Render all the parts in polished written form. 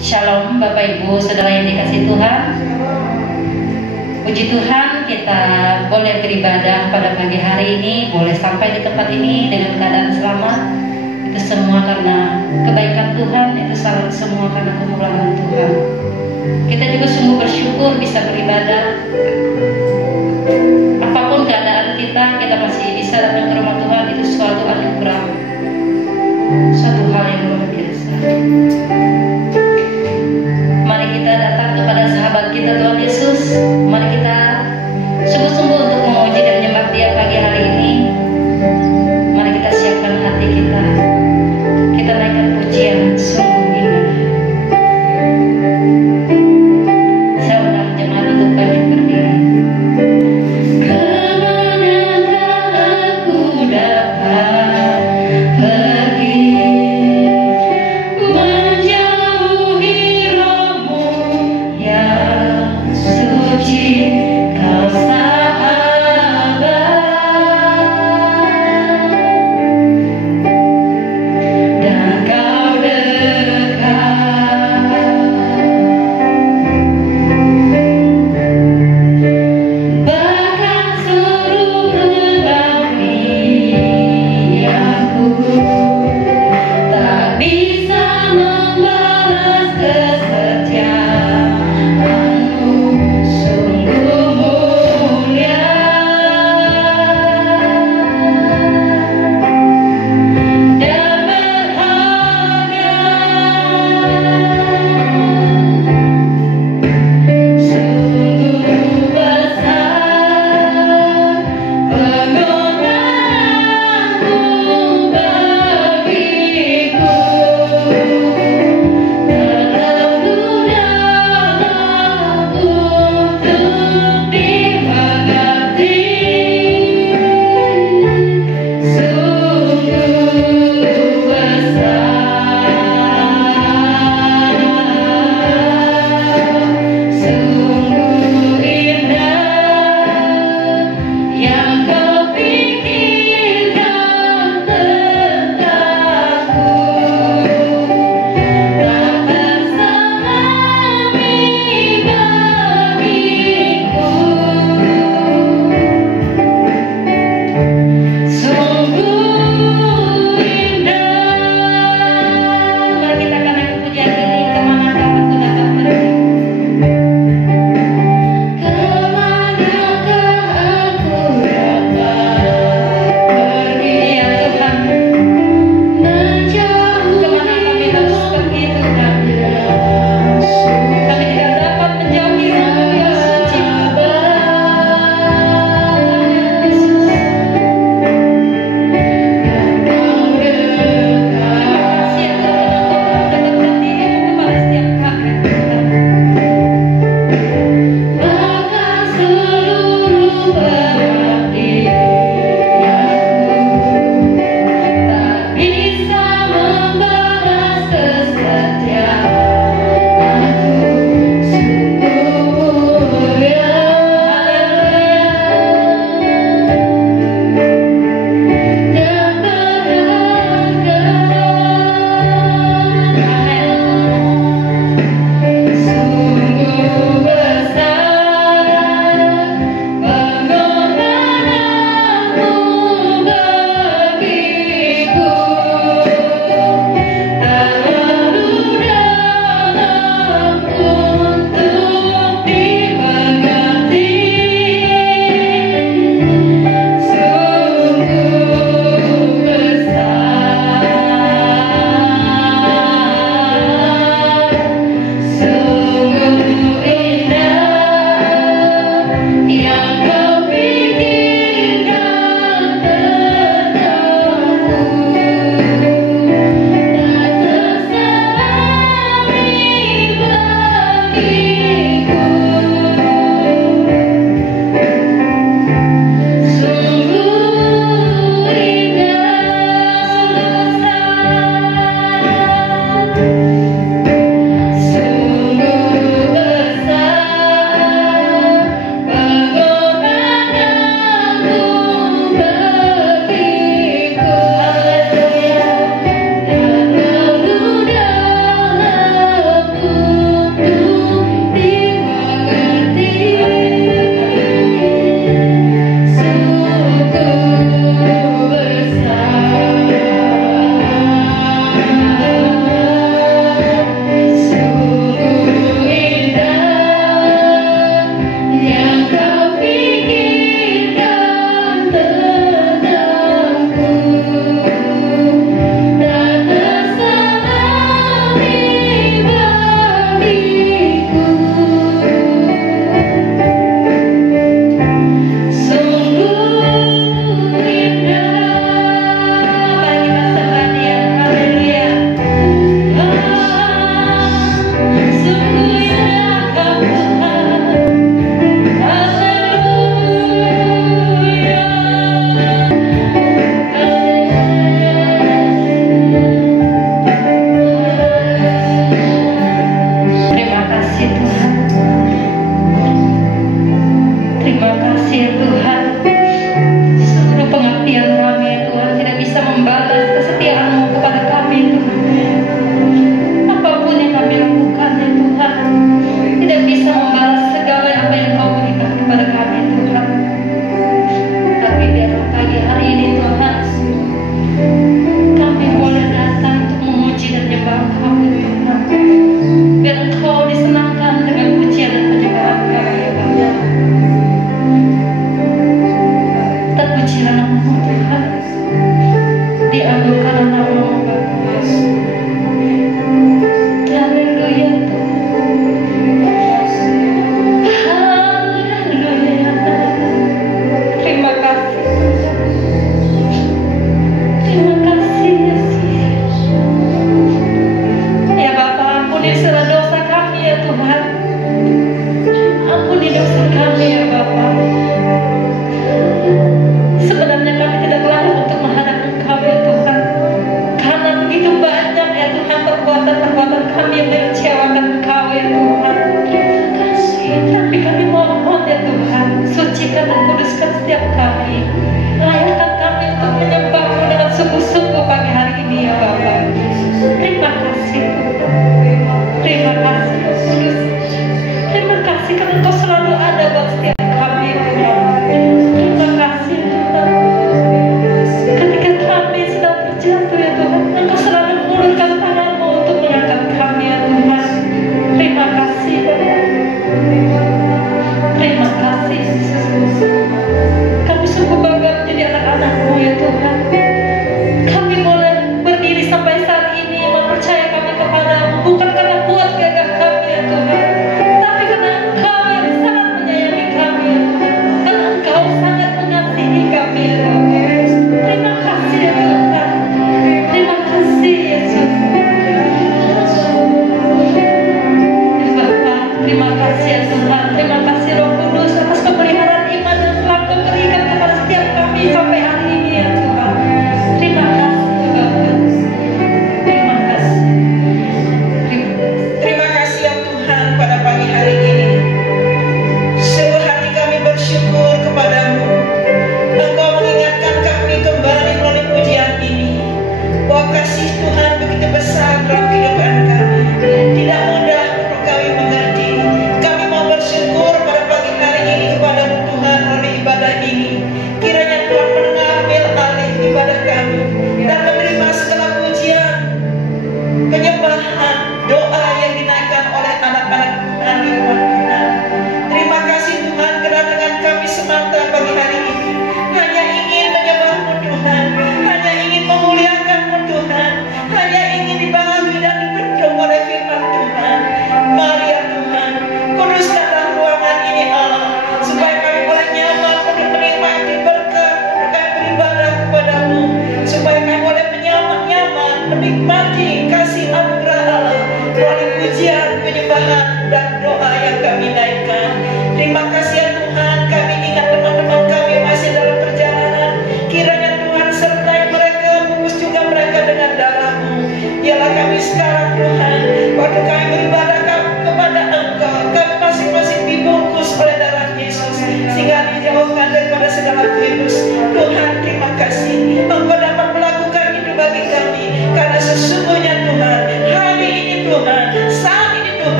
Shalom Bapak Ibu Saudara yang dikasihi Tuhan. Puji Tuhan, kita boleh beribadah pada pagi hari ini, boleh sampai di tempat ini dengan keadaan selamat. Itu semua karena kebaikan Tuhan, itu semua karena kemurahan Tuhan. Kita juga sungguh bersyukur bisa beribadah. Apapun keadaan kita masih bisa datang ke rumah Tuhan, itu suatu anugerah, suatu hal yang luar biasa. Mari kita datang kepada sahabat kita Tuhan Yesus. Mari kita sungguh-sungguh untuk memuji dan menyembah Dia pagi hari ini. Mari kita siapkan hati kita. Kita naikkan pujian sungguh indah. Saya undang jemaat untuk bangkit berdiri.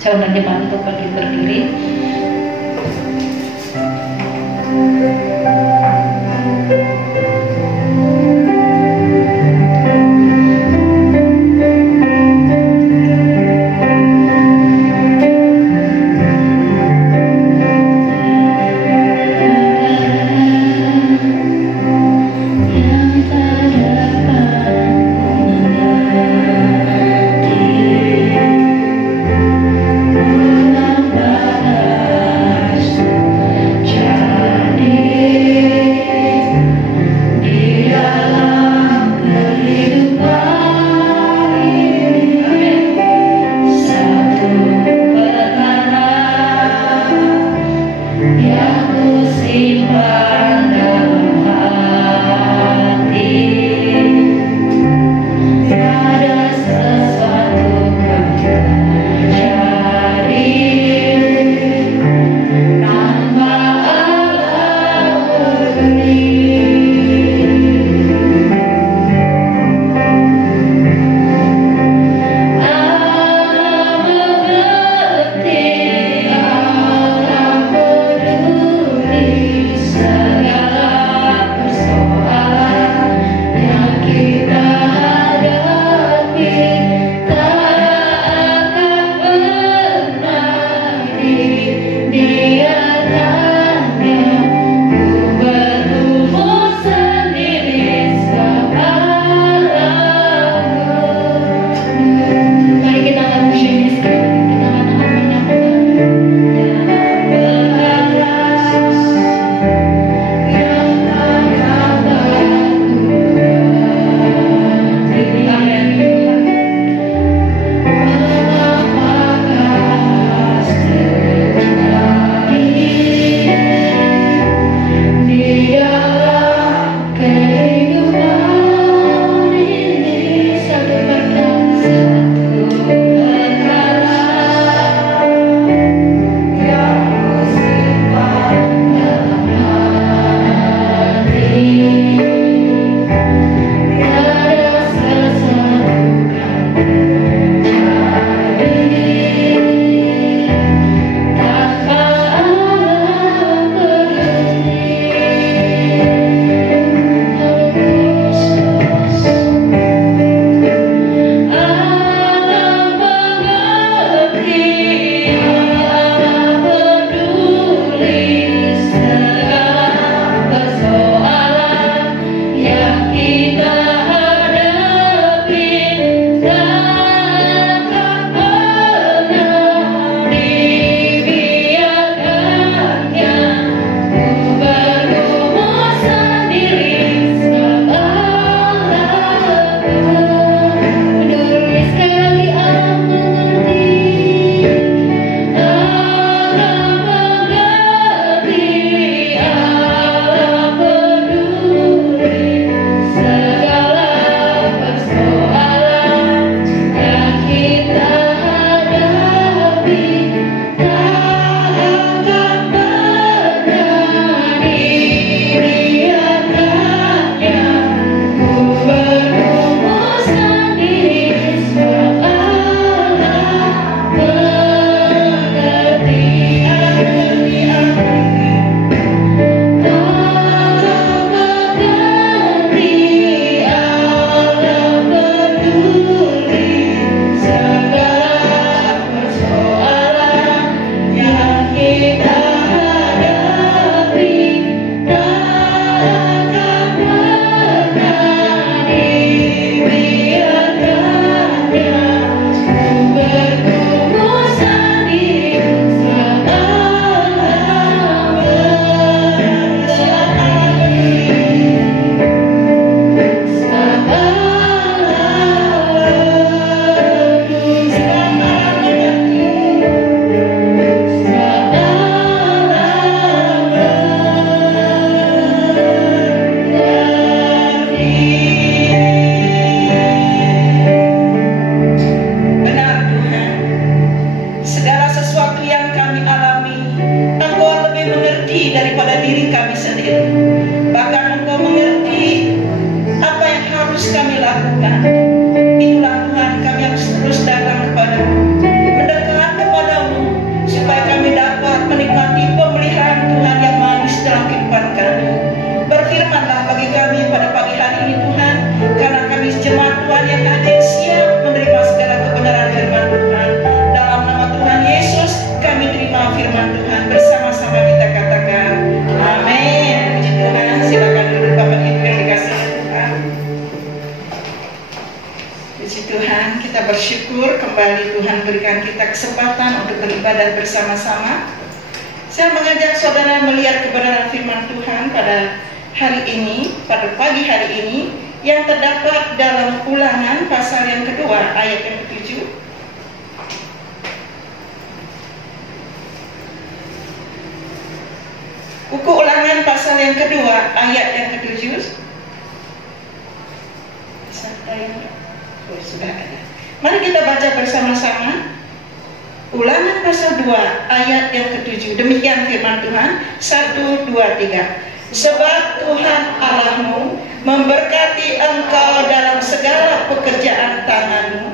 Saya undang jemaat untuk berdiri. Tuhan berikan kita kesempatan untuk beribadah bersama-sama. Saya mengajak saudara melihat kebenaran firman Tuhan pada hari ini, pada pagi hari ini, yang terdapat dalam Ulangan pasal yang kedua ayat yang ke-7. Buku Ulangan pasal yang kedua ayat yang ke-7. Sudah ada. Mari kita baca bersama-sama Ulangan pasal 2 ayat yang ke-7. Demikian firman Tuhan. 1, 2, 3. Sebab Tuhan Allahmu memberkati engkau dalam segala pekerjaan tanganmu.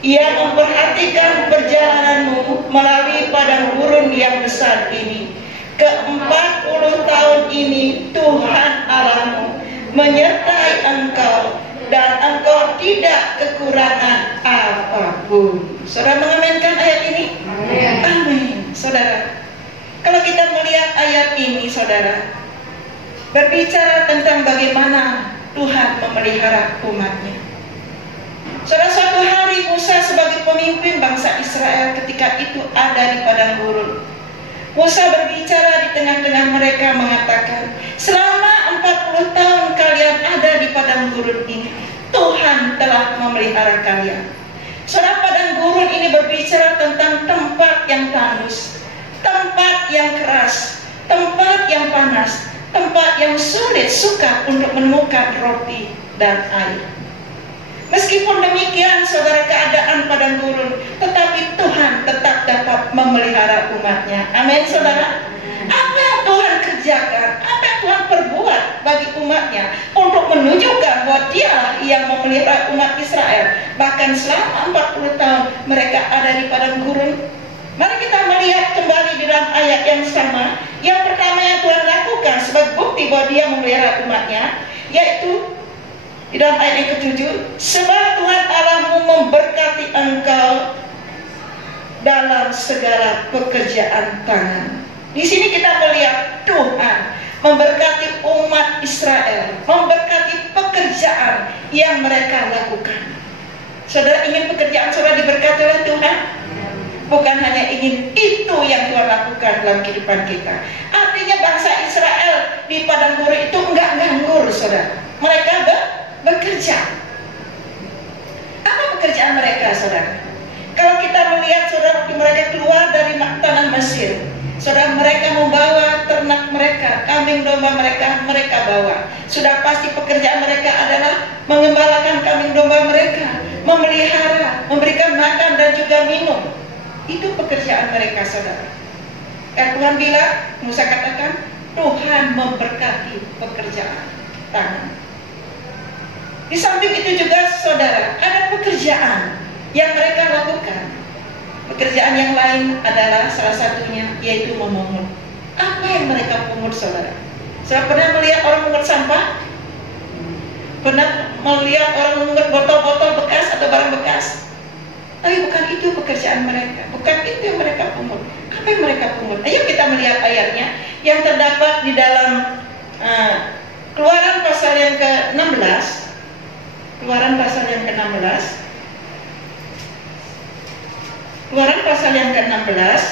Ia memperhatikan perjalananmu melalui padang gurun yang besar ini. Ke-40 tahun ini Tuhan Allahmu menyertai engkau dan engkau tidak kekurangan apapun. Saudara mengamenkan ayat ini? Amin. Saudara, kalau kita melihat ayat ini, saudara, berbicara tentang bagaimana Tuhan memelihara umatnya. Saudara, suatu hari Musa sebagai pemimpin bangsa Israel ketika itu ada di padang gurun. Musa berbicara di tengah-tengah mereka mengatakan, selama 40 tahun kalian ada di padang gurun ini, Tuhan telah memelihara kalian. Saudara, padang gurun ini berbicara tentang tempat yang tandus, tempat yang keras, tempat yang panas, tempat yang sulit, sukar untuk menemukan roti dan air. Meskipun demikian, saudara, keadaan padang gurun, tetapi Tuhan tetap dapat memelihara umatnya. Amin, saudara. Apa yang Tuhan kerjakan, apa yang Tuhan perbuat bagi umatnya untuk menunjukkan bahwa Dialah yang memelihara umat Israel. Bahkan selama 40 tahun mereka ada di padang gurun. Mari kita melihat kembali di dalam ayat yang sama. Yang pertama yang Tuhan lakukan sebagai bukti bahwa Dia memelihara umatnya, yaitu di dalam ayat yang ke-7, sebab Tuhan Allahmu memberkati engkau dalam segala pekerjaan tangan. Di sini kita melihat Tuhan memberkati umat Israel, memberkati pekerjaan yang mereka lakukan. Saudara ingin pekerjaan saudara diberkati oleh Tuhan? Bukan hanya ingin itu yang Tuhan lakukan dalam kehidupan kita. Artinya bangsa Israel di padang gurun itu enggak nganggur, saudara. Mereka bekerja. Apa pekerjaan mereka, saudara? Kalau kita melihat, saudara, mereka keluar dari tanah Mesir, saudara, mereka membawa ternak mereka, kambing domba mereka bawa. Sudah pasti pekerjaan mereka adalah mengembalakan kambing domba mereka, memelihara, memberikan makan dan juga minum. Itu pekerjaan mereka, saudara. Tuhan bilang, Musa katakan, Tuhan memberkati pekerjaan tangan. Di samping itu juga, saudara, ada pekerjaan yang mereka lakukan. Pekerjaan yang lain adalah salah satunya yaitu memungut. Apa yang mereka pungut, saudara? Saudara pernah melihat orang memungut sampah? Pernah melihat orang memungut botol-botol bekas atau barang bekas? Tapi bukan itu pekerjaan mereka. Bukan itu yang mereka pungut. Apa yang mereka pungut? Ayo kita melihat ayatnya yang terdapat di dalam Keluaran pasal yang ke-16. Keluaran pasal yang ke-16. Keluaran pasal yang ke-16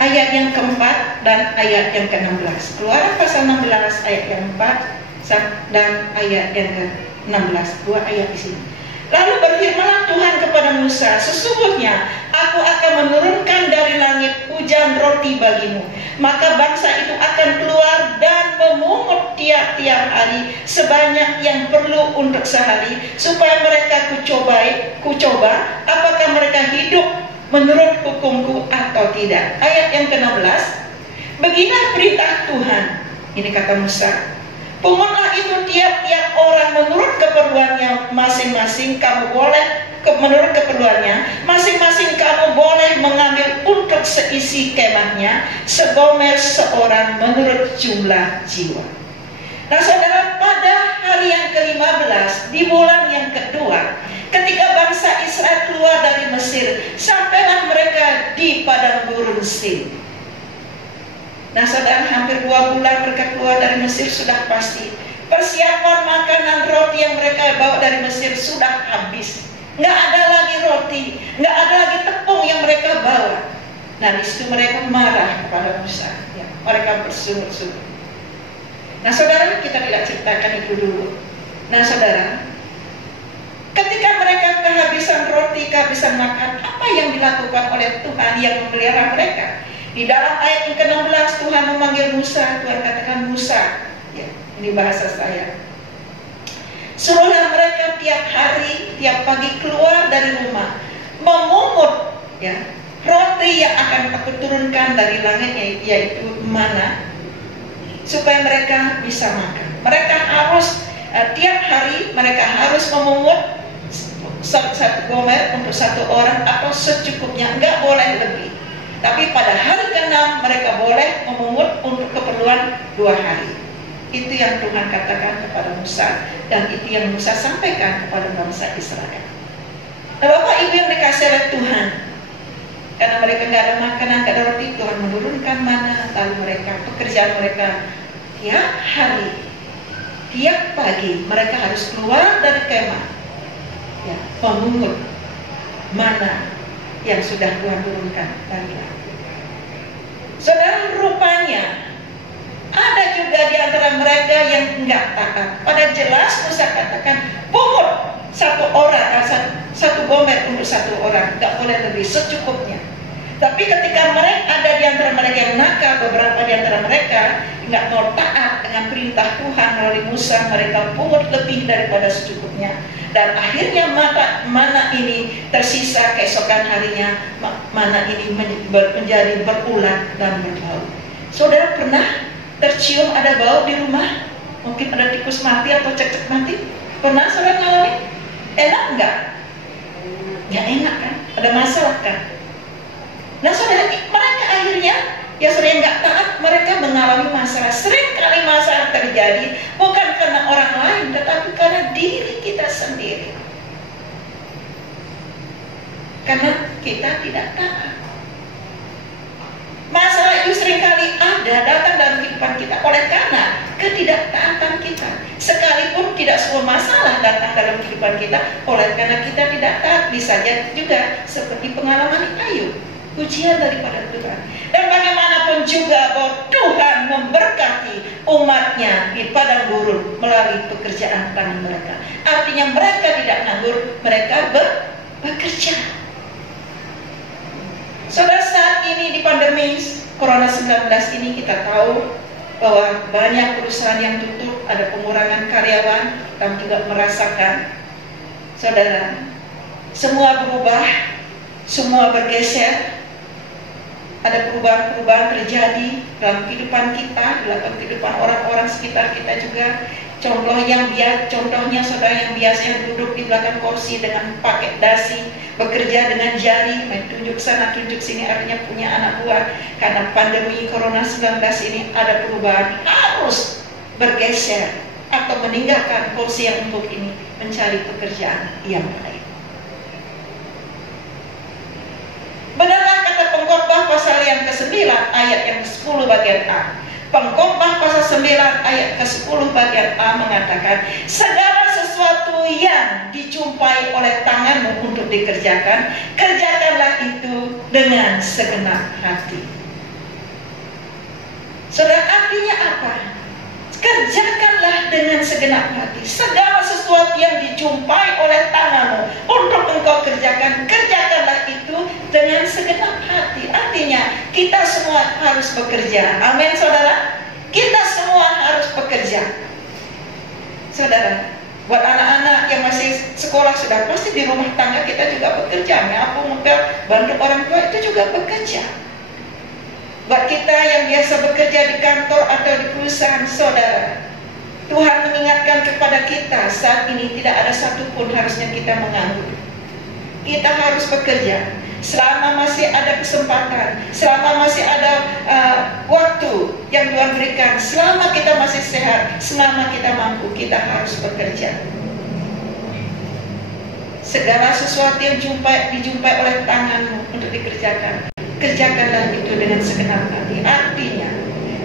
ayat yang ke-4 dan ayat yang ke-16. Keluaran pasal 16 ayat yang 4 dan ayat yang ke-16. Dua ayat di sini. Lalu berfirmanlah Tuhan kepada Musa, sesungguhnya aku akan menurunkan dari langit hujan roti bagimu. Maka bangsa itu akan keluar dan memungut tiap-tiap hari sebanyak yang perlu untuk sehari, supaya mereka kucoba apakah mereka hidup menurut hukumku atau tidak. Ayat yang ke-16, beginilah perintah Tuhan. Ini kata Musa, pungutlah itu tiap-tiap orang menurut keperluannya masing-masing. Kamu boleh menurut keperluannya masing-masing, kamu boleh mengambil untuk seisi kemahnya segomer seorang menurut jumlah jiwa. Nah, saudara, pada hari yang ke-15 di bulan yang kedua, ketika bangsa Israel keluar dari Mesir, sampailah mereka di padang gurun Sin. Nah, saudara, hampir 2 bulan mereka keluar dari Mesir, sudah pasti persiapan makanan roti yang mereka bawa dari Mesir sudah habis. nggak ada lagi roti, nggak ada lagi tepung yang mereka bawa. Nah, di situ mereka marah kepada Musa, ya, mereka bersungut-sungut. Nah, saudara, kita tidak ceritakan itu dulu. Nah, saudara, ketika mereka kehabisan roti, kehabisan makan, apa yang dilakukan oleh Tuhan yang memelihara mereka? Di dalam ayat yang ke-16 Tuhan memanggil Musa. Tuhan katakan, Musa, ya, ini bahasa saya, suruhlah mereka tiap hari, tiap pagi keluar dari rumah, memungut, ya, roti yang akan aku turunkan dari langit, yaitu mana, supaya mereka bisa makan. Mereka harus tiap hari mereka harus memungut satu gomer untuk satu orang atau secukupnya, enggak boleh lebih. Tapi pada hari ke-6 mereka boleh memungut untuk keperluan 2 hari. Itu yang Tuhan katakan kepada Musa, dan itu yang Musa sampaikan kepada bangsa Israel. Nah, Bapak Ibu yang dikasih oleh Tuhan, karena mereka nggak ada makanan, nggak ada roti, Tuhan menurunkan mana, lalu mereka, pekerjaan mereka tiap hari, tiap pagi mereka harus keluar dari kemah, ya, memungut mana yang sudah Tuhan turunkan dari langit. Saudara, rupanya ada juga di antara mereka yang enggak taat. Pada jelas Musa katakan, pungut satu gomer untuk satu orang, enggak boleh lebih, secukupnya. Tapi ketika mereka ada di antara mereka yang nakal, beberapa di antara mereka enggak mau taat dengan perintah Tuhan melalui Musa, mereka pungut lebih daripada secukupnya. Dan akhirnya mana ini tersisa keesokan harinya, mana ini menjadi berulat dan berbau. Saudara pernah tercium ada bau di rumah? Mungkin ada tikus mati atau cecek mati? Pernah saudara ngalamin? Enak enggak? Ya enak kan? Ada masalah kan? Nah saudara, mereka akhirnya yang sering nggak taat, mereka mengalami masalah. Sering kali masalah terjadi bukan karena orang lain, tetapi karena diri kita sendiri. Karena kita tidak taat. Masalah itu seringkali ada datang dalam kehidupan kita oleh karena ketidaktaatan kita. Sekalipun tidak semua masalah datang dalam kehidupan kita oleh karena kita tidak taat. Bisa jadi juga seperti pengalaman Ayub, ujian daripada Tuhan. Dan bagaimanapun juga bahwa Tuhan memberkati umatnya di padang gurun melalui pekerjaan tangan mereka. Artinya mereka tidak nganggur, mereka bekerja. Saudara, saat ini di pandemi Corona-19 ini kita tahu bahwa banyak perusahaan yang tutup, ada pengurangan karyawan, kita juga merasakan. Saudara, semua berubah, semua bergeser. Ada perubahan-perubahan terjadi dalam kehidupan kita, dalam kehidupan orang-orang sekitar kita juga. Contohnya saudara yang biasanya duduk di belakang kursi dengan pakai dasi, bekerja dengan jari, main tunjuk sana tunjuk sini, artinya punya anak buah. Karena pandemi Corona-19 ini ada perubahan, harus bergeser atau meninggalkan kursi yang empuk ini, mencari pekerjaan yang lain. Benarlah kata Pengkhotbah pasal yang ke-9 ayat yang ke-10 bagian A. Pengkhotbah pasal 9 ayat ke-10 bagian A mengatakan, segala sesuatu yang dijumpai oleh tanganmu untuk dikerjakan, kerjakanlah itu dengan segenap hati. Saudara, artinya apa? Kerjakanlah dengan segenap hati. Segala sesuatu yang dijumpai oleh tanganmu untuk engkau kerjakan, kerjakanlah itu dengan segenap hati. Artinya kita semua harus bekerja. Amin saudara. Kita semua harus bekerja. Saudara, buat anak-anak yang masih sekolah sudah pasti di rumah tangga kita juga bekerja. Nyapu, ngepel, bantu orang tua itu juga bekerja. Buat kita yang biasa bekerja di kantor atau di perusahaan, saudara, Tuhan mengingatkan kepada kita saat ini tidak ada satupun harusnya kita menganggur. Kita harus bekerja selama masih ada kesempatan, selama masih ada waktu yang Tuhan berikan, selama kita masih sehat, selama kita mampu, kita harus bekerja. Segala sesuatu yang dijumpai oleh tanganmu untuk dikerjakan, kerjakanlah itu dengan segenap hati. Artinya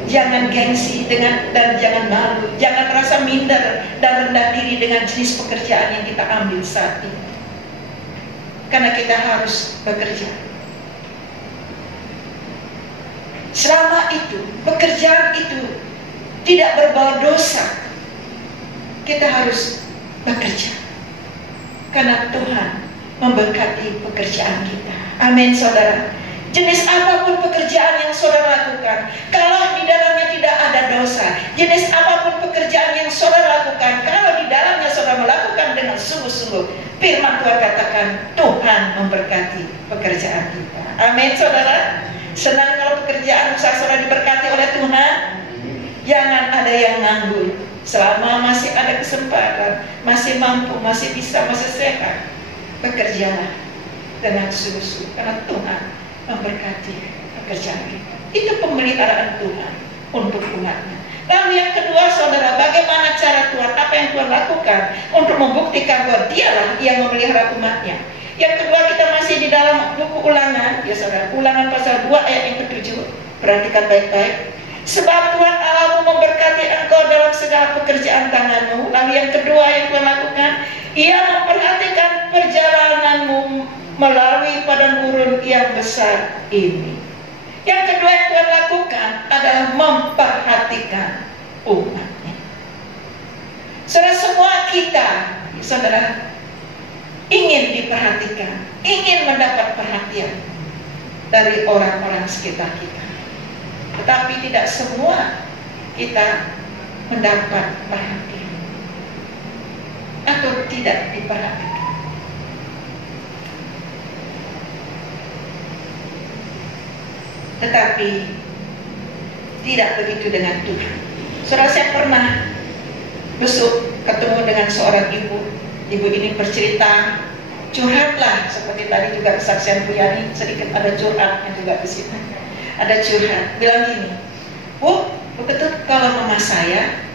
jangan gengsi dan jangan malu, jangan merasa minder dan rendah diri dengan jenis pekerjaan yang kita ambil saat ini. karena kita harus bekerja. Selama itu, pekerjaan itu tidak berbau dosa, kita harus bekerja karena Tuhan memberkati pekerjaan kita. Amin, saudara. Jenis apapun pekerjaan yang saudara lakukan, kalau di dalamnya tidak ada dosa, jenis apapun pekerjaan yang saudara lakukan, kalau di dalamnya saudara melakukan dengan sungguh-sungguh, firman Tuhan katakan Tuhan memberkati pekerjaan kita. Amin, saudara. Senang kalau pekerjaan usaha saudara diberkati oleh Tuhan. Jangan ada yang nganggur. Selama masih ada kesempatan, masih mampu, masih bisa, masih sehat, bekerjalah dengan sungguh-sungguh karena Tuhan memberkati pekerjaan kita. Itu pemeliharaan Tuhan untuk umatnya. Lalu yang kedua, saudara, bagaimana cara Tuhan, apa yang Tuhan lakukan untuk membuktikan bahwa dialah yang memelihara umatnya. Yang kedua, kita masih di dalam buku Ulangan, ya saudara, Ulangan pasal 2 ayat yang ke-7. Perhatikan baik-baik. Sebab Tuhan Allahmu memberkati engkau dalam segala pekerjaan tanganmu. Lalu yang kedua yang Tuhan lakukan, Ia memperhatikan perjalananmu melalui padang gurun yang besar ini. Yang kedua yang Tuhan lakukan adalah memperhatikan umatnya. Saudara, semua kita, saudara, ingin diperhatikan, ingin mendapat perhatian dari orang-orang sekitar kita. Tetapi tidak semua kita mendapat perhatian atau tidak diperhatikan. Tetapi tidak begitu dengan Tuhan. Saudara, saya pernah ketemu dengan seorang ibu. Ibu ini bercerita, curhatlah seperti tadi juga kesaksian Bu Yani, sedikit ada curhatnya juga di situ. Ada curhat, bilang gini, Bu, betul kalau mama saya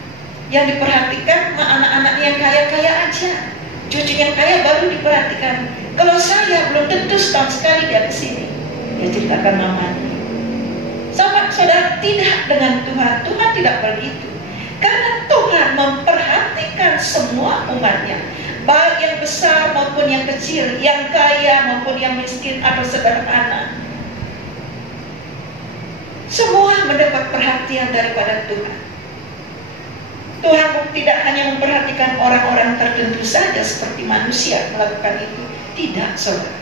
yang diperhatikan anak-anak yang kaya-kaya aja, cucu yang kaya baru diperhatikan. Kalau saya belum tentu setahun sekali dia kesini. Dia ceritakan mamanya. Saudara, tidak dengan Tuhan. Tuhan tidak begitu. Karena Tuhan memperhatikan semua umatnya, baik yang besar maupun yang kecil, yang kaya maupun yang miskin atau sederhana. Semua mendapat perhatian daripada Tuhan. Tuhan tidak hanya memperhatikan orang-orang tertentu saja seperti manusia melakukan itu. Tidak, saudara.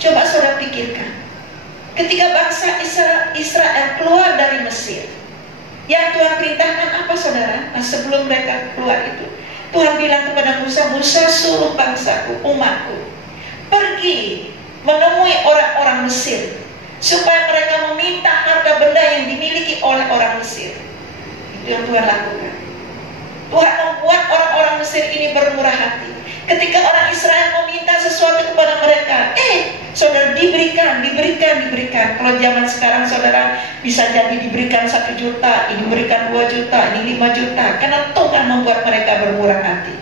Coba saudara pikirkan. Ketika bangsa Israel keluar dari Mesir, yang Tuhan perintahkan apa, saudara? Nah, sebelum mereka keluar itu, Tuhan bilang kepada Musa, Musa suruh bangsaku, umatku, pergi menemui orang-orang Mesir, supaya mereka meminta harta benda yang dimiliki oleh orang Mesir. Itu yang Tuhan lakukan. Tuhan membuat orang-orang Mesir ini bermurah hati. Ketika orang Israel meminta sesuatu kepada mereka, saudara, diberikan. Kalau zaman sekarang, saudara, bisa jadi diberikan 1 juta, ini diberikan 2 juta, ini 5 juta. Karena Tuhan membuat mereka bermurah hati.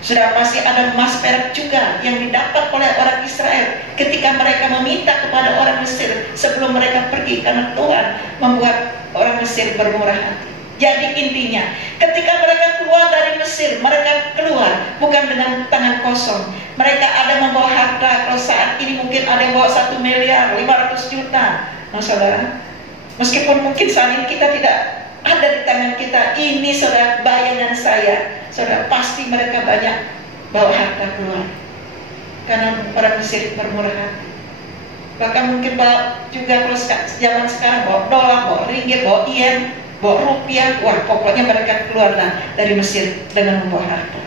Sudah pasti ada emas perak juga yang didapat oleh orang Israel ketika mereka meminta kepada orang Mesir sebelum mereka pergi, karena Tuhan membuat orang Mesir bermurah hati. Jadi intinya, ketika mereka keluar dari Mesir, mereka keluar bukan dengan tangan kosong. Mereka ada membawa harta. Kalau saat ini mungkin ada yang bawa 1 miliar 500 juta. Nah, saudara, meskipun mungkin saat ini kita tidak ada di tangan kita, ini saudara, bayangan saya, saudara, pasti mereka banyak bawa harta keluar. Karena orang Mesir bermurah hati. Bahkan mungkin bawa juga kalau zaman sekarang bawa dolar, bawa ringgit, bawa yen, bawa rupiah. Wah, pokoknya mereka keluarlah dari Mesir dengan membawa harta.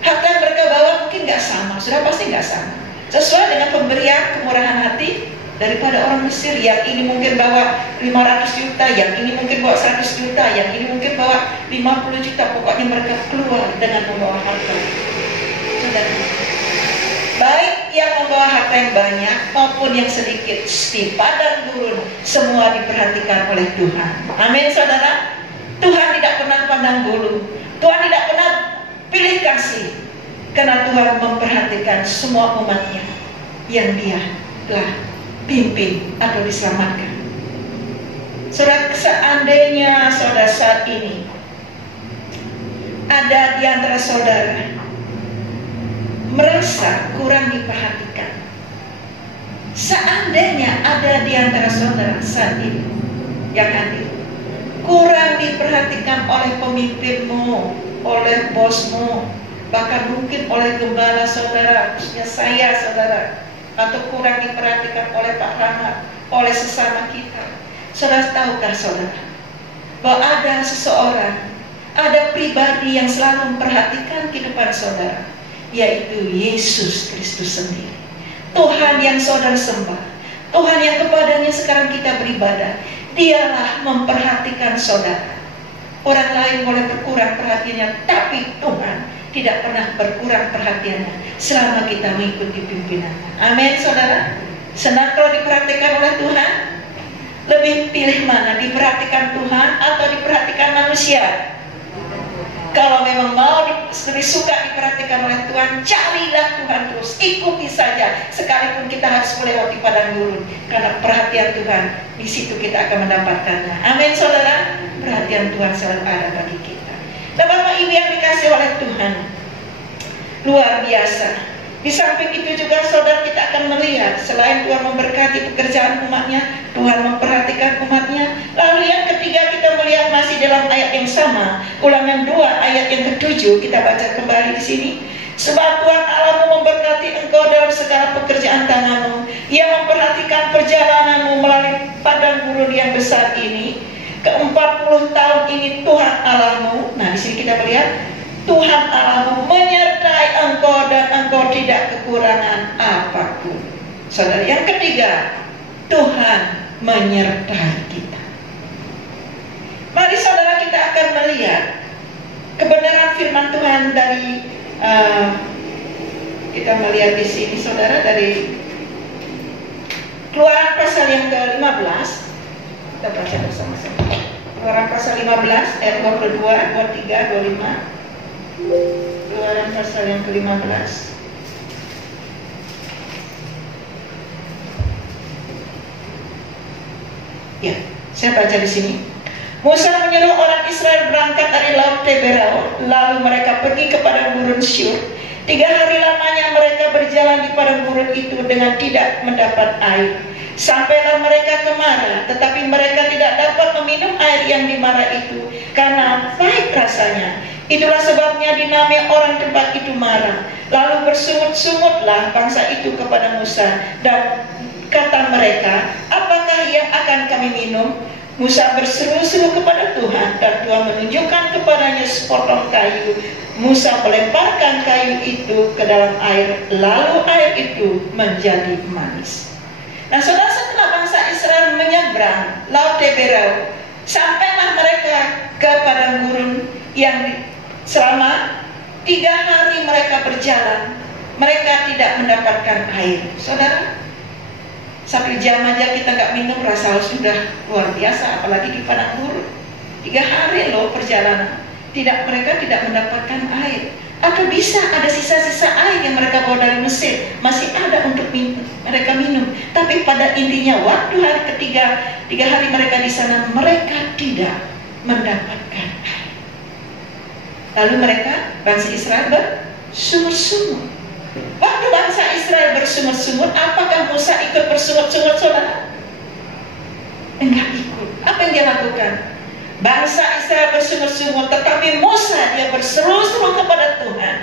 Harta yang mereka bawa mungkin nggak sama, sudah pasti nggak sama. Sesuai dengan pemberian kemurahan hati daripada orang Mesir. Yang ini mungkin bawa 500 juta, yang ini mungkin bawa 100 juta, yang ini mungkin bawa 50 juta. Pokoknya mereka keluar dengan membawa harta. Saudara, baik yang membawa harta yang banyak maupun yang sedikit, di padang gurun semua diperhatikan oleh Tuhan. Amin, saudara. Tuhan tidak pernah pandang bulu. Tuhan tidak pernah pilih kasih, karena Tuhan memperhatikan semua umatnya yang Dia telah pimpin atau diselamatkan. Saudara, seandainya saudara saat ini ada di antara saudara merasa kurang diperhatikan. Seandainya ada di antara saudara saat ini yang hadir, kurang diperhatikan oleh pemimpinmu, oleh bosmu, bahkan mungkin oleh gembala saudara, khususnya saya saudara, atau kurang diperhatikan oleh Pak Rahmat, oleh sesama kita. Saudara tahukah saudara bahwa ada seseorang, ada pribadi yang selalu memperhatikan kehidupan saudara, yaitu Yesus Kristus sendiri, Tuhan yang saudara sembah, Tuhan yang kepadanya sekarang kita beribadah. Dialah memperhatikan saudara. Orang lain boleh berkurang perhatiannya, tapi Tuhan tidak pernah berkurang perhatiannya selama kita mengikuti pimpinannya. Amin saudara. Senang kalau diperhatikan oleh Tuhan? Lebih pilih mana, diperhatikan Tuhan atau diperhatikan manusia? Kalau memang mau lebih suka diperhatikan oleh Tuhan, carilah Tuhan terus, ikuti saja, sekalipun kita harus melewati padang gurun, karena perhatian Tuhan di situ kita akan mendapatkannya. Amin saudara. Perhatian Tuhan selalu ada bagi kita. Nah Bapak Ibu yang dikasih oleh Tuhan, luar biasa. Di samping itu juga saudara, kita akan melihat selain Tuhan memberkati pekerjaan umatnya, Tuhan memperhatikan umatnya. Lalu yang ketiga, kita melihat masih dalam ayat yang sama, Ulangan 2 ayat yang ke-7, kita baca kembali di sini. Sebab Tuhan Allahmu memberkati engkau dalam segala pekerjaan tanganmu. Ia memperhatikan perjalananmu melalui padang gurun yang besar ini. Ke-40 tahun ini Tuhan Allahmu, nah di sini kita melihat Tuhan Allahmu menyertai engkau dan engkau tidak kekurangan apapun. Saudara, yang ketiga, Tuhan menyertai kita. Mari saudara, kita akan melihat kebenaran firman Tuhan dari kita melihat di sini saudara, dari Keluaran pasal yang ke-15. Kita baca bersama-sama. Keluaran pasal 15 ayat 22, 23, 25. Keluaran pasal yang ke-15. Ya, saya baca di sini. Musa menyuruh orang Israel berangkat dari Laut Teberau, lalu mereka pergi kepada gurun Syur. 3 hari lamanya mereka berjalan di padang gurun itu dengan tidak mendapat air. Sampailah mereka ke Mara, tetapi mereka tidak dapat meminum air yang di Mara itu karena pahit rasanya. Itulah sebabnya dinamai orang tempat itu Mara. Lalu bersungut-sungutlah bangsa itu kepada Musa, dan kata mereka, apakah yang akan kami minum? Musa berseru-seru kepada Tuhan, dan Tuhan menunjukkan kepadanya sepotong kayu. Musa melemparkan kayu itu ke dalam air, lalu air itu menjadi manis. Nah saudara, setelah bangsa Israel menyeberang Laut Teberau, sampailah mereka ke padang gurun yang selama 3 hari mereka berjalan, mereka tidak mendapatkan air. Saudara, 1 jam aja kita nggak minum, rasa haus sudah luar biasa, apalagi di padang gurun. 3 hari loh perjalanan, mereka tidak mendapatkan air. Atau bisa ada sisa-sisa air yang mereka bawa dari Mesir, masih ada untuk mereka minum. Tapi pada intinya waktu hari ketiga, 3 hari mereka di sana, mereka tidak mendapatkan air. Lalu mereka, bangsa Israel bersungut-sungut. Waktu bangsa Israel bersungut-sungut, apakah Musa ikut bersungut-sungut saudara? Enggak ikut. Apa yang dia lakukan? Bangsa Israel bersungut-sungut, tetapi Musa dia berseru-seru kepada Tuhan.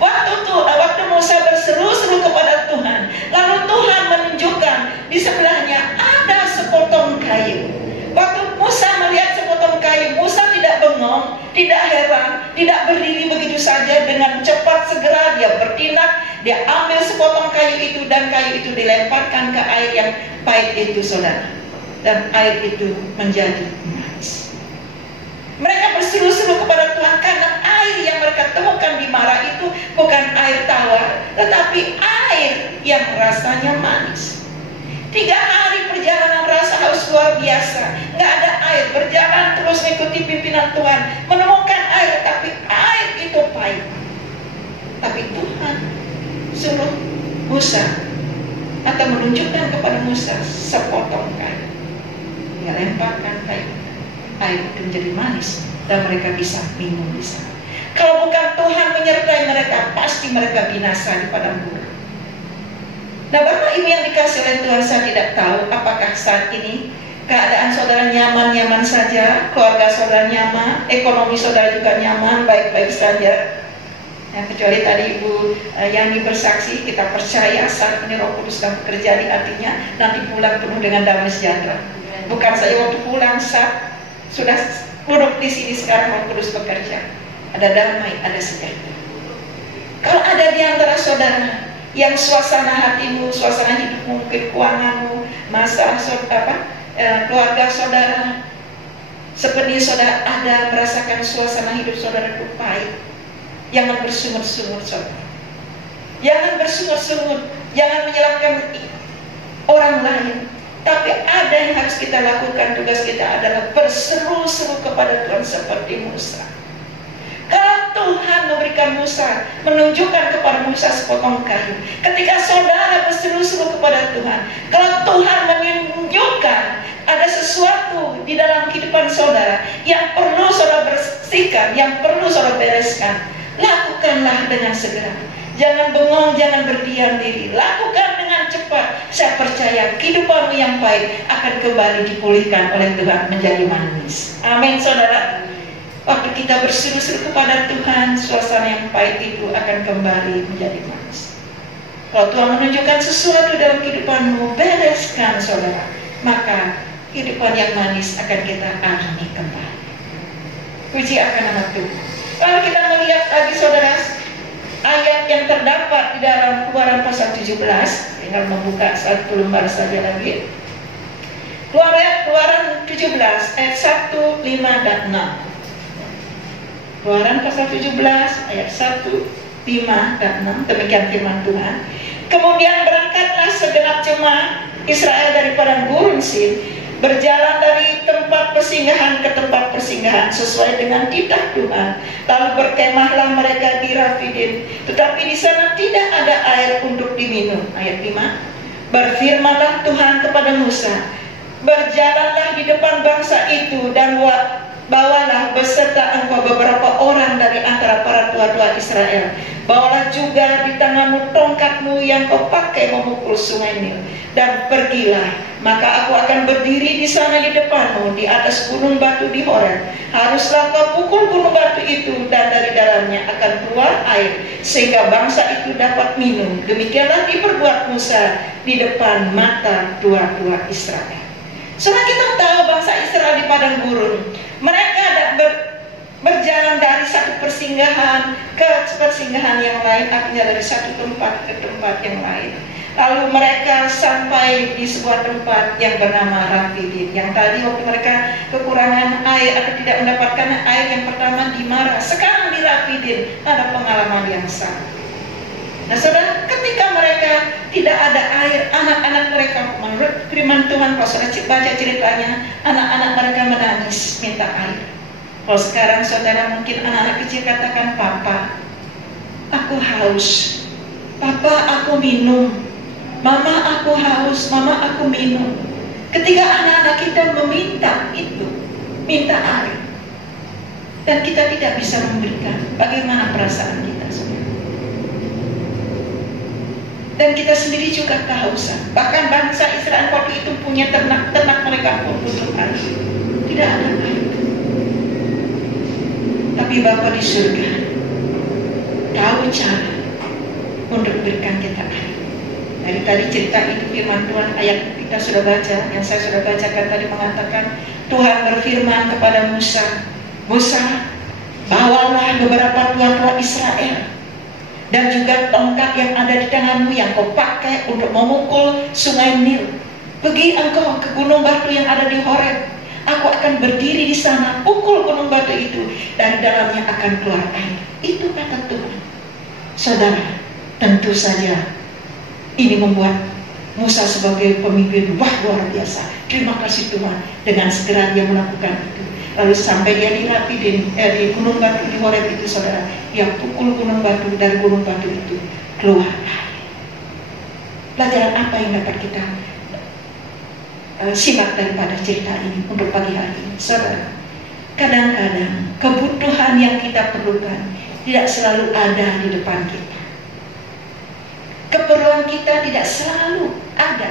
Waktu Musa berseru-seru kepada Tuhan, lalu Tuhan menunjukkan di sebelahnya ada sepotong kayu. Waktu Musa melihat sepotong kayu, Musa tidak bengong, tidak heran, tidak berdiri begitu saja. Dengan cepat segera dia bertindak, dia ambil sepotong kayu itu, dan kayu itu dilemparkan ke air yang pahit itu saudara, dan air itu menjadi manis. Mereka berseru-seru kepada Tuhan karena air yang mereka temukan di Mara itu bukan air tawar, tetapi air yang rasanya manis. 3 hari perjalanan, rasa haus luar biasa, nggak ada air, berjalan terus mengikuti pimpinan Tuhan, menemukan air, tapi air itu pahit. Tapi Tuhan suruh Musa atau menunjukkan kepada Musa sepotong kayu, dia lemparkan kayu, air itu menjadi manis dan mereka bisa minum di sana. Kalau bukan Tuhan menyertai mereka, pasti mereka binasa di padang gurun. Nah, Bapak Ibu yang dikasih oleh Tuhan, saya tidak tahu apakah saat ini keadaan saudara nyaman-nyaman saja, keluarga saudara nyaman, ekonomi saudara juga nyaman, baik-baik saja. Ya, kecuali tadi Ibu Yani bersaksi, kita percaya saat ini Roh Kudus sedang bekerja di hatinya, nanti pulang penuh dengan damai sejahtera. Bukan saya waktu pulang saat sudah duduk di sini, sekarang Roh Kudus bekerja. Ada damai, ada sejahtera. Kalau ada di antara saudara yang suasana hatimu, suasana hidupmu, mungkin keuanganmu, masalah keluarga saudara, seperti saudara ada merasakan suasana hidup saudara itu pahit, jangan bersungut-sungut saudara. Jangan bersungut-sungut, jangan menyalahkan orang lain. Tapi ada yang harus kita lakukan, tugas kita adalah berseru-seru kepada Tuhan seperti Musa. Kalau Tuhan memberikan Musa, menunjukkan kepada Musa sepotong kayu. Ketika saudara berseru-seru kepada Tuhan, kalau Tuhan menunjukkan ada sesuatu di dalam kehidupan saudara yang perlu saudara bersihkan, yang perlu saudara bereskan, lakukanlah dengan segera. Jangan bengong, jangan berdiam diri. Lakukan dengan cepat. Saya percaya kehidupanmu yang baik akan kembali dipulihkan oleh Tuhan menjadi manis. Amin, saudara. Waktu kita berseru-seru kepada Tuhan, suasana yang pahit itu akan kembali menjadi manis. Kalau Tuhan menunjukkan sesuatu dalam kehidupanmu, bereskan saudara, maka kehidupan yang manis akan kita alami kembali. Puji akan nama Tuhan. Lalu kita melihat lagi saudara, ayat yang terdapat di dalam Keluaran pasal 17. Tinggal membuka satu lembar saja lagi. Keluaran 17 ayat 1, 5, dan 6. Keluaran pasal 17 ayat 1, 5, dan 6. Demikian firman Tuhan. Kemudian berangkatlah segenap jemaah Israel dari padang gurun Sin, berjalan dari tempat persinggahan ke tempat persinggahan sesuai dengan titah Tuhan. Lalu berkemahlah mereka di Rafidim, tetapi di sana tidak ada air untuk diminum. Ayat 5. Berfirmanlah Tuhan kepada Musa, berjalanlah di depan bangsa itu dan bawalah beserta engkau beberapa orang dari antara para tua-tua Israel. Bawalah juga di tanganmu tongkatmu yang kau pakai memukul sungai Nil. Dan pergilah, maka aku akan berdiri di sana di depanmu, di atas gunung batu di Horeb. Haruslah kau pukul gunung batu itu, dan dari dalamnya akan keluar air, sehingga bangsa itu dapat minum. Demikianlah diperbuat Musa di depan mata tua-tua Israel. Setelah kita tahu bangsa Israel di padang gurun, mereka berjalan dari satu persinggahan ke persinggahan yang lain, artinya dari satu tempat ke tempat yang lain. Lalu mereka sampai di sebuah tempat yang bernama Rafidim. Yang tadi waktu mereka kekurangan air atau tidak mendapatkan air yang pertama di Mara, sekarang di Rafidim ada pengalaman yang sama. Nah saudara, ketika mereka tidak ada air, anak-anak mereka menurut firman Tuhan, kalau saudara baca ceritanya, anak-anak mereka menangis minta air. Kalau sekarang saudara mungkin anak-anak kecil katakan, Papa, aku haus, Papa aku minum, Mama aku haus, Mama aku minum. Ketika anak-anak kita meminta itu, minta air, dan kita tidak bisa memberikan, bagaimana perasaan kita saudara? Dan kita sendiri juga kehausan. Bahkan bangsa Israel waktu itu punya ternak mereka pun butuh air. Tidak ada air. Tapi Bapa di surga tahu cara untuk berikan kita air. Dari tadi cerita itu firman Tuhan, ayat kita sudah baca, yang saya sudah bacakan tadi mengatakan, Tuhan berfirman kepada Musa, Musa, bawalah beberapa tua-tua Israel dan juga tongkat yang ada di tanganmu yang kau pakai untuk memukul sungai Nil. Pergi engkau ke gunung batu yang ada di Horeb. Aku akan berdiri di sana, pukul gunung batu itu, dan dalamnya akan keluar air. Itu kata Tuhan. Saudara, tentu saja ini membuat Musa sebagai pemimpin, wah luar biasa. Terima kasih Tuhan. Dengan segera dia melakukan itu. Lalu sampai dia di Rafidim, di gunung batu di Horeb itu saudara, dia pukul gunung batu, dari gunung batu itu keluar air. Pelajaran apa yang dapat kita simak daripada cerita ini untuk pagi hari ini? Saudara, kadang-kadang kebutuhan yang kita perlukan tidak selalu ada di depan kita. Keperluan kita tidak selalu ada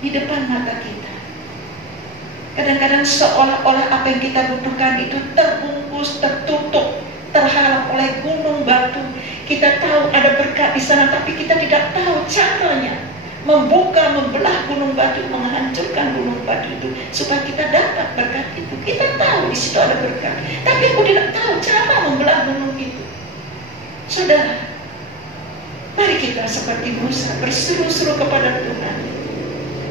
di depan mata kita. Kadang-kadang seolah-olah apa yang kita butuhkan itu terbungkus, tertutup, terhalang oleh gunung batu. Kita tahu ada berkat di sana, tapi kita tidak tahu caranya membuka, membelah gunung batu, menghancurkan gunung batu itu supaya kita dapat berkat itu. Kita tahu di situ ada berkat, tapi aku tidak tahu cara membelah gunung itu. Saudara, mari kita seperti Musa berseru-seru kepada Tuhan.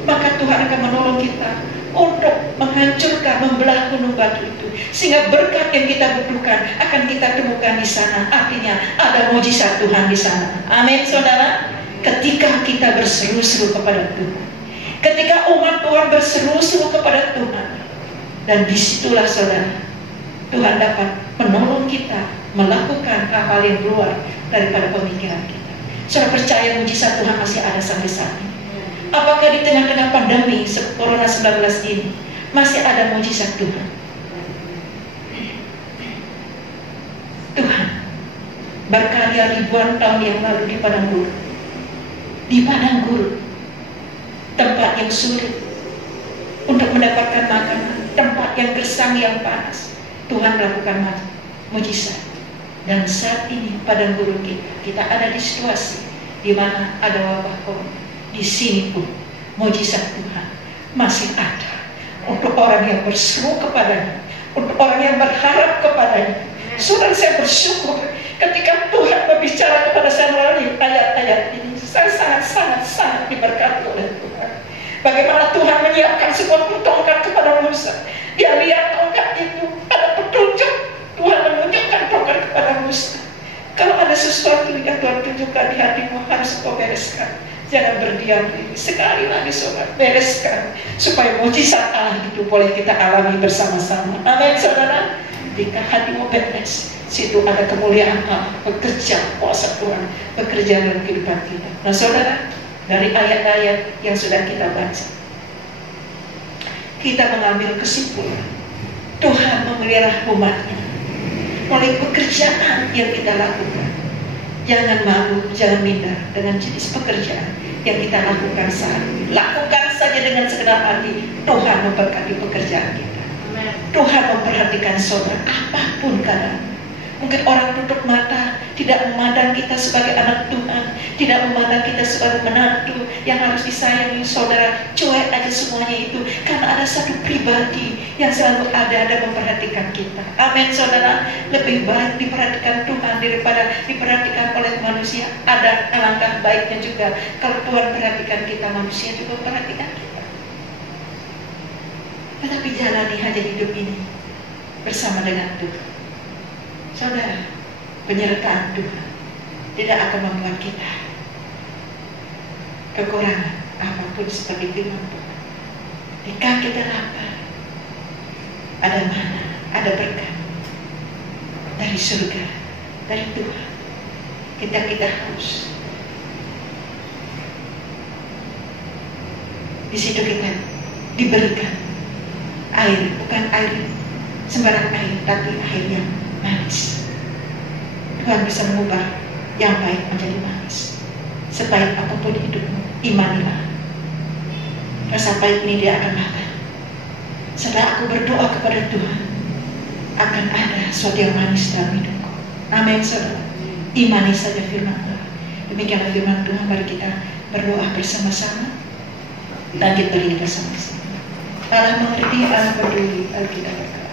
Maka Tuhan akan menolong kita untuk menghancurkan, membelah gunung batu itu, sehingga berkat yang kita butuhkan akan kita temukan di sana. Artinya ada mujizat Tuhan di sana. Amin, saudara. Ketika kita berseru-seru kepada Tuhan, ketika umat Tuhan berseru-seru kepada Tuhan, dan disitulah saudara, Tuhan dapat menolong kita melakukan hal-hal yang luar daripada pemikiran kita. Saudara percaya mujizat Tuhan masih ada sampai saat ini? Apakah di tengah-tengah pandemi Corona 19 ini masih ada mujizat Tuhan? Tuhan berkarya ribuan tahun yang lalu di padang gurun. Di padang gurun, tempat yang sulit untuk mendapatkan makanan, tempat yang gersang, yang panas, Tuhan melakukan mujizat. Dan saat ini padang gurun kita ada di situasi di mana ada wabah corona. Di sini pun mujizat Tuhan masih ada untuk orang yang berseru kepadanya, untuk orang yang berharap kepadanya. Saudara, saya bersyukur ketika Tuhan berbicara kepada saya melalui ayat-ayat ini. Saya sangat diberkati oleh Tuhan. Bagaimana Tuhan menyiapkan sebuah tongkat kepada Musa. Dia lihat tongkat itu ada petunjuk. Tuhan menunjukkan tongkat kepada Musa. Kalau ada sesuatu yang Tuhan tunjukkan di hatimu, harus kau bereskan. Jangan berdiam diri. Sekali lagi saudara, bereskan supaya mujizat Allah itu boleh kita alami bersama-sama. Amin, saudara. Jika hatimu beres, situ ada kemuliaan Allah bekerja, kuasa Tuhan bekerja dalam kehidupan kita. Nah saudara, dari ayat-ayat yang sudah kita baca, kita mengambil kesimpulan Tuhan memelihara umatnya oleh pekerjaan yang kita lakukan. Jangan malu, jangan minder dengan jenis pekerjaan yang kita lakukan saat ini. Lakukan saja dengan segenap hati. Tuhan memberkati pekerjaan kita. Tuhan memperhatikan saudara apapun keadaan. Mungkin orang tutup mata, tidak memandang kita sebagai anak Tuhan, tidak memandang kita sebagai menantu yang harus disayangi. Saudara, cuek aja semuanya itu, karena ada satu pribadi yang selalu ada dan memperhatikan kita. Amin, saudara. Lebih baik diperhatikan Tuhan daripada diperhatikan oleh manusia. Ada alangkah baiknya juga kalau Tuhan perhatikan kita, manusia juga memperhatikan kita. Tetapi jalani aja hidup ini bersama dengan Tuhan. Saudara, penyertaan Tuhan tidak akan membuat kita kekurangan apapun seperti firman Tuhan. Jika kita lapar, ada mana, ada berkat dari surga, dari Tuhan. Kita haus, di situ kita diberikan air, bukan air sembarang air, tapi air yang manis. Tuhan bisa mengubah yang baik menjadi manis. Sebaik apapun hidupmu, imanilah. Rasa pahit ini dia akan makan. Setelah aku berdoa kepada Tuhan, akan ada sesuatu yang manis dalam hidupku. Amin, saudara. Imani saja firman Tuhan. Demikianlah firman Tuhan. Mari kita berdoa bersama-sama dan kita berdiri bersama-sama. Allah mengerti, Allah peduli, Allah kita berkata.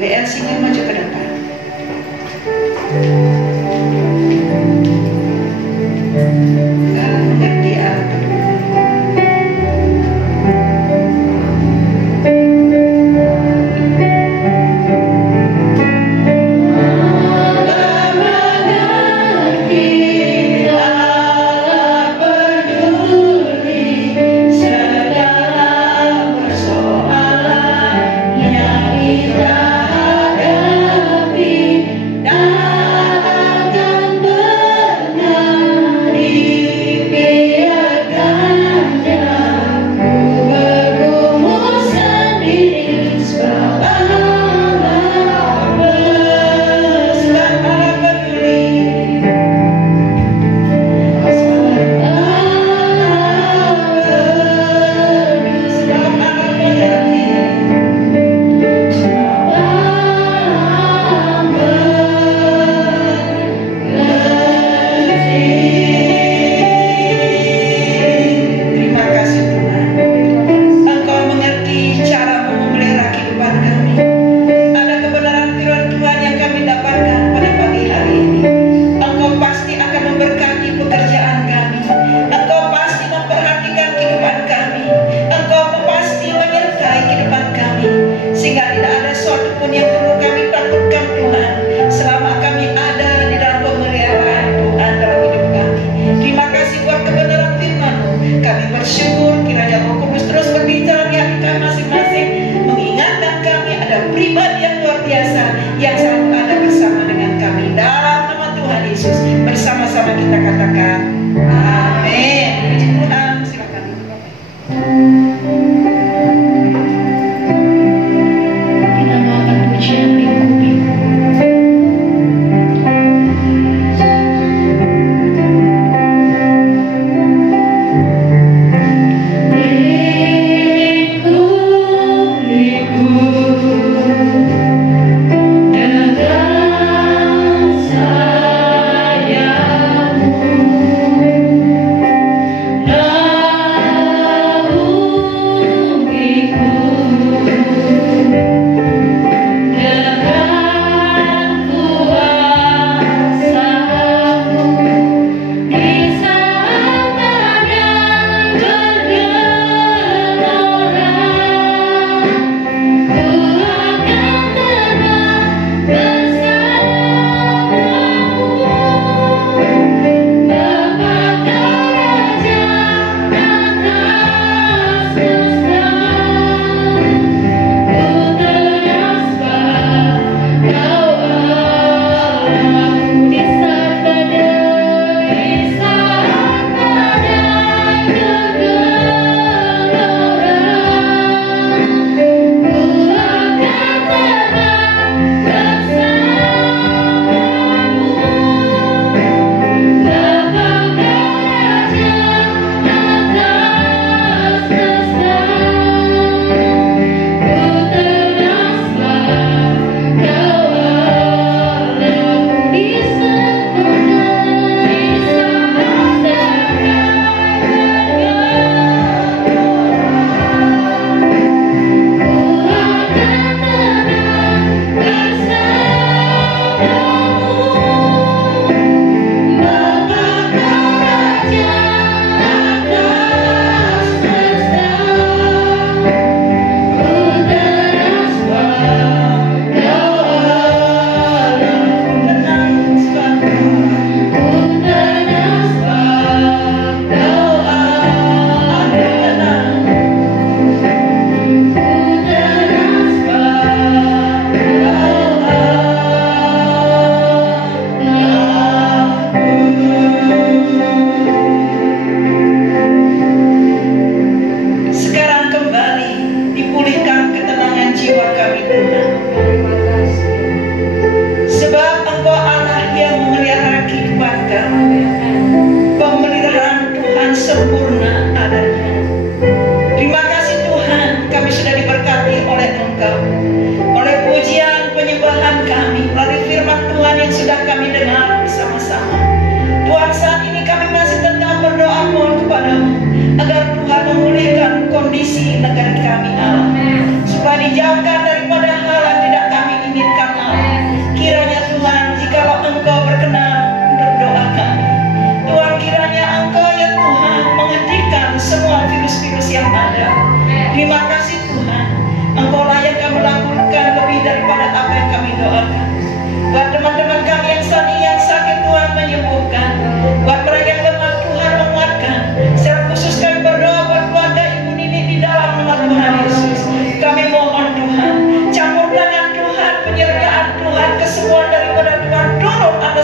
WL sehingga maju ke depan. Allah mengerti, Allah peduli. Segala persoalan yang kita hadapi.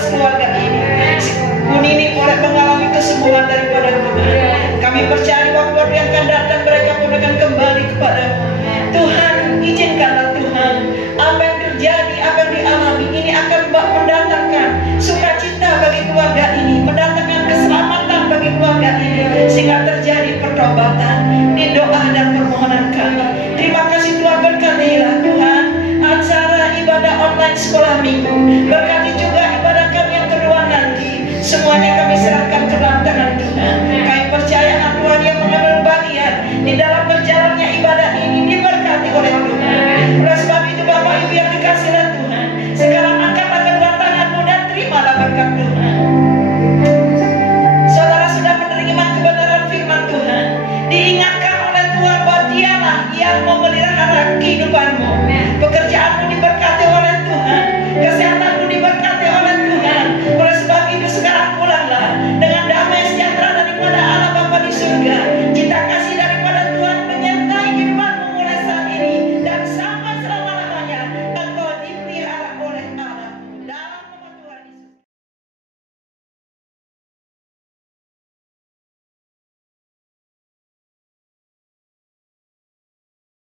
atas keluarga ini. Bu Nini boleh mengalami kesembuhan daripada Tuhan. Kami percaya waktu yang akan datang mereka pun akan kembali kepada-Mu. Tuhan, izinkanlah Tuhan, apa yang terjadi, apa yang dialami ini akan mendatangkan sukacita bagi keluarga ini, mendatangkan keselamatan bagi keluarga ini, sehingga terjadi pertobatan. Ini doa dan permohonan kami. Terima kasih Tuhan, berkatilah Tuhan acara ibadah online sekolah minggu